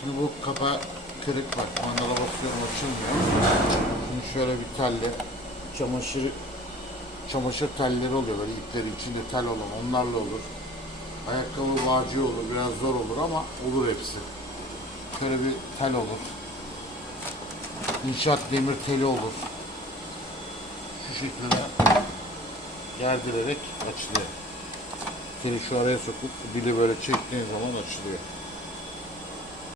Şimdi bu kapağı kırık, bak mandala basıyorum açılmıyor. Şimdi şöyle bir telle çamaşır telleri oluyor, böyle ipleri içinde tel olan, onlarla olur. Ayakkabı bağcı olur, biraz zor olur ama olur hepsi. Şöyle bir tel olur. İnşaat demir teli olur. Şu şekilde gerdirerek açılıyor. Teli şu araya sokup dili böyle çektiğin zaman açılıyor.